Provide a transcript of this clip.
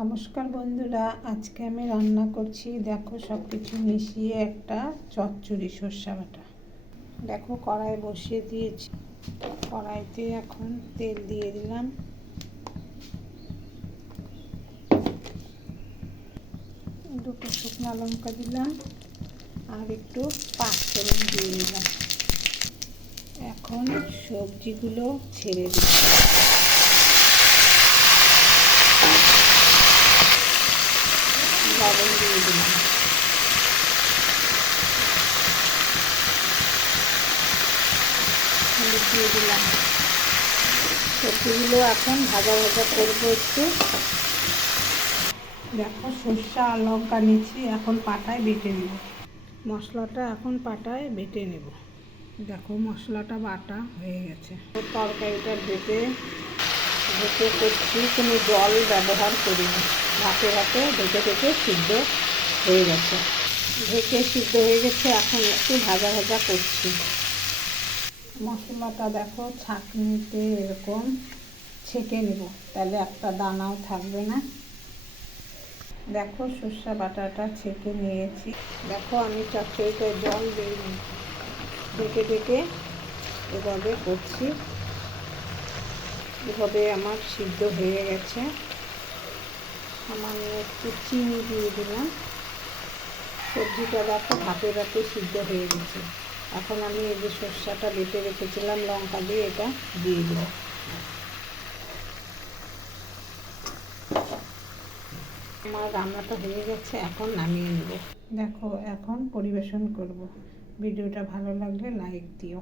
নমস্কার বন্ধুরা, আজকে আমি রান্না করছি। দেখো সব কিছু মিশিয়ে একটা চচ্চড়ি সর্ষে বাটা। দেখো কড়াই বসিয়ে দিয়েছি, কড়াইতে এখন তেল দিয়ে দিলাম, দুটো শুকনো লঙ্কা দিলাম আর একটু পাঁচফোড়ন দিয়ে দিলাম। এখন সবজিগুলো ছেড়ে দিলাম। লবণ দিয়ে দিলাম, হলুদ দিয়ে দিলাম। সবজিগুলো এখন ভাজা ভাজা করবো একটু। দেখো সর্ষে আর লঙ্কা নিচ্ছি, এখন পাটায় বেটে নেব। মশলাটা এখন পাটায় বেটে নেব। দেখো মশলাটা বাটা হয়ে গেছে। তরকারিটা বেটে করছি, কোনো জল ব্যবহার করিনি। ভাতে ঢেকে সিদ্ধ হয়ে গেছে। সিদ্ধ হয়ে গেছে, এখন একটু ভাজা ভাজা করছি। মশলাটা দেখো ছাঁকনিতে এরকম ছেঁকে নেব, তাহলে একটা দানাও থাকবে না। দেখো সর্ষে বাটাটা ছেঁকে নিয়েছি। দেখো আমি চচ্চড়িতে জল দিইনি, ঢেকে এভাবে করছি। এভাবে আমার সিদ্ধ হয়ে গেছে। সামান্য একটু চিনি দিয়ে দিলাম। সবজিটা দেখো ভাতে সিদ্ধ হয়ে গেছে। এখন আমি এই যে সর্ষেটা বেটে রেখেছিলাম লঙ্কা দিয়ে, এটা দিয়ে দিলাম। আমার রান্নাটা হয়ে গেছে, এখন নামিয়ে নেব। দেখো এখন পরিবেশন করব। ভিডিওটা ভালো লাগলে লাইক দিও।